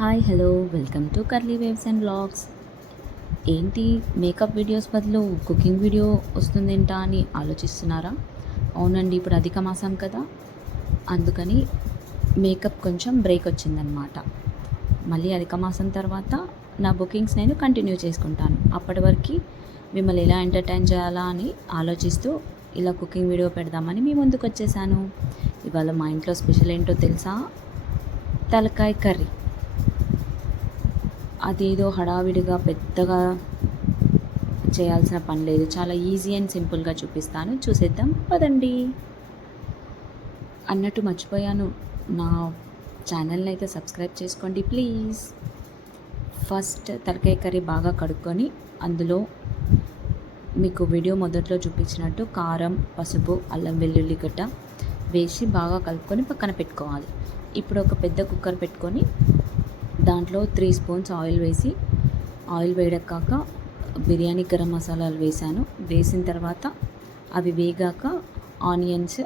Hi hello welcome to curly waves and vlogs. ఏంటి makeup videos బదులు cooking video వస్తుందేంటా అని ఆలోచిస్తున్నారా? అవునండి, ఇప్పుడు అధిక మాసం కదా, అందుకని మేకప్ కొంచెం బ్రేక్ వచ్చిందనమాట. మళ్ళీ అధిక మాసం తర్వాత నా బుకింగ్స్ నేను కంటిన్యూ చేసుకుంటాను. అప్పటి వరకు మిమ్మల్ని ఎలా ఎంటర్టైన్ చేయాలా అని ఆలోచిస్తూ ఇలా కుకింగ్ వీడియో పెడదామని మీ ముందుకు వచ్చేసాను. ఇవాళ మా ఇంట్లో స్పెషల్ ఏంటో తెలుసా? తలకాయ కర్రీ. అదేదో హడావిడిగా పెద్దగా చేయాల్సిన పని లేదు, చాలా ఈజీ అండ్ సింపుల్గా చూపిస్తాను, చూసేద్దాం పదండి. అన్నట్టు మర్చిపోయాను, నా ఛానల్ని అయితే సబ్స్క్రైబ్ చేసుకోండి ప్లీజ్. ఫస్ట్ తలకాయ కర్రీ బాగా కడుక్కొని అందులో మీకు వీడియో మొదట్లో చూపించినట్టు కారం, పసుపు, అల్లం వెల్లుల్లి గడ్డ వేసి బాగా కలుపుకొని పక్కన పెట్టుకోవాలి. ఇప్పుడు ఒక పెద్ద కుక్కర్ పెట్టుకొని దాంట్లో 3 స్పూన్స్ ఆయిల్ వేసి, ఆయిల్ వేడెక్కాక బిర్యానీ గరం మసాలాలు వేసాను. వేసిన తర్వాత అవి వేగాక ఆనియన్స్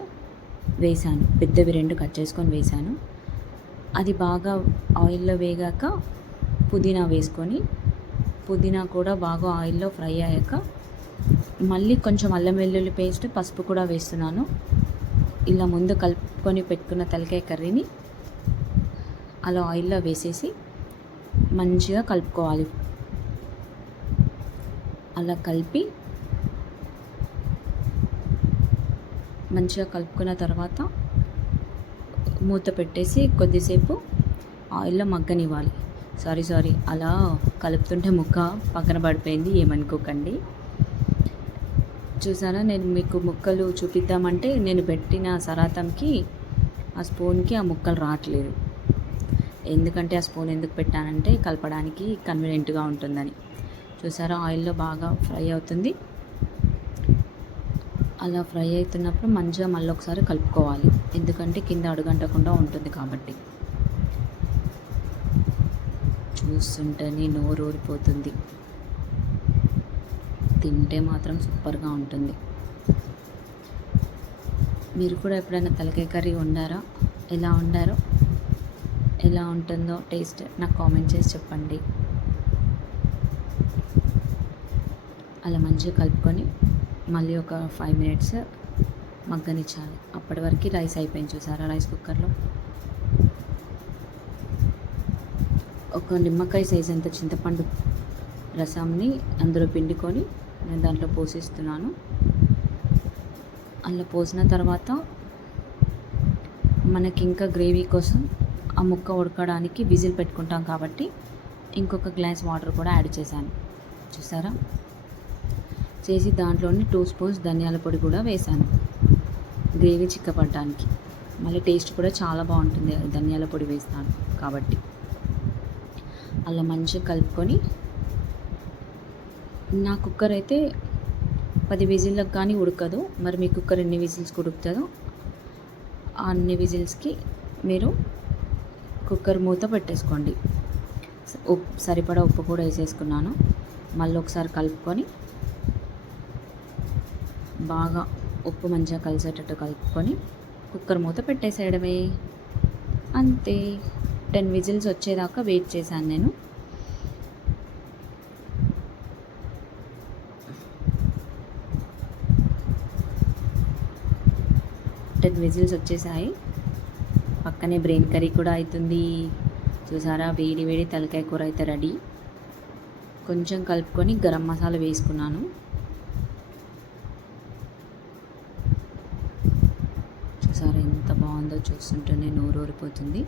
వేసాను, పెద్దవి 2 కట్ చేసుకొని వేసాను. అది బాగా ఆయిల్లో వేగాక పుదీనా వేసుకొని, పుదీనా కూడా బాగా ఆయిల్లో ఫ్రై అయ్యాక మళ్ళీ కొంచెం అల్లం వెల్లుల్లి పేస్ట్, పసుపు కూడా వేస్తున్నాను. ఇలా ముందు కలుపుకొని పెట్టుకున్న తలకాయ కర్రీని అలా ఆయిల్లో వేసేసి మంచిగా కలుపుకోవాలి. అలా కలిపి మంచిగా కలుపుకున్న తర్వాత మూత పెట్టేసి కొద్దిసేపు ఆయిల్లో మగ్గనివ్వాలి. సారీ అలా కలుపుతుంటే ముక్క పక్కన పడిపోయింది, ఏమనుకోకండి. చూసారా, నేను మీకు ముక్కలు చూపిద్దామంటే నేను పెట్టిన సరాతంకి ఆ స్పూన్కి ఆ ముక్కలు రావట్లేదు. ఎందుకంటే ఆ స్పూన్ ఎందుకు పెట్టానంటే కలపడానికి కన్వీనియంట్గా ఉంటుందని. చూసారా, ఆయిల్లో బాగా ఫ్రై అవుతుంది. అలా ఫ్రై అవుతున్నప్పుడు మంచిగా మళ్ళీ ఒకసారి కలుపుకోవాలి, ఎందుకంటే కింద అడుగంటకుండా ఉంటుంది కాబట్టి. చూస్తుంటేనే నోరు ఊరిపోతుంది, తింటే మాత్రం సూపర్గా ఉంటుంది. మీరు కూడా ఎప్పుడైనా తలకాయ కర్రీ వండారా? ఎలా వండారో, ఎలా ఉంటుందో టేస్ట్ నాకు కామెంట్ చేసి చెప్పండి. అలా మంచిగా కలుపుకొని మళ్ళీ ఒక 5 మినిట్స్ మగ్గనిచ్చాలి. అప్పటి వరకు రైస్ అయిపోయింది. చూసారా, రైస్ కుక్కర్లో ఒక నిమ్మకాయ సైజ్ అంత చింతపండు రసంని అందులో పిండుకొని నేను దాంట్లో పోసిస్తున్నాను. అలా పోసిన తర్వాత మనకి ఇంకా గ్రేవీ కోసం ఆ ముక్క ఉడకడానికి విజిల్ పెట్టుకుంటాం కాబట్టి ఇంకొక గ్లాస్ వాటర్ కూడా యాడ్ చేశాను. చూసారా, చేసి దాంట్లోని 2 స్పూన్స్ ధనియాల పొడి కూడా వేశాను, గ్రేవీ చిక్కపడడానికి. మళ్ళీ టేస్ట్ కూడా చాలా బాగుంటుంది ధనియాల పొడి వేస్తాను కాబట్టి. అలా మంచిగా కలుపుకొని, నా కుక్కర్ అయితే 10 విజిల్లకు కానీ ఉడకదు. మరి మీ కుక్కర్ ఎన్ని విజిల్స్కి ఉడుకుతుందో అన్ని విజిల్స్కి మీరు కుక్కర్ మూత పెట్టేసుకోండి. సరిపడా ఉప్పు కూడా వేసేసుకున్నాను. మళ్ళీ ఒకసారి కలుపుకొని బాగా ఉప్పు మంచిగా కలిసేటట్టు కలుపుకొని కుక్కర్ మూత పెట్టేసేయడమే, అంతే. 10 విజిల్స్ వచ్చేదాకా వెయిట్ చేశాను నేను. విజిల్స్ వచ్చేసాయి. పక్కనే బ్రెయిన్ కర్రీ కూడా అవుతుంది. చూసారా, వేడి వేడి తలకాయ కూర అయితే రెడీ. కొంచెం కలుపుకొని గరం మసాలా వేసుకున్నాను. చూసారా ఎంత బాగుందో, చూస్తుంటేనే నోరు ఊరిపోతుంది.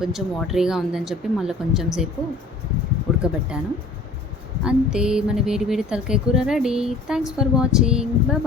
కొంచెం వాటరీగా ఉందని చెప్పి మళ్ళీ కొంచెం సేపు ఉడకబెట్టాను. అంతే, మన వేడి వేడి తలకాయ కూర ready. Thanks for watching, bye.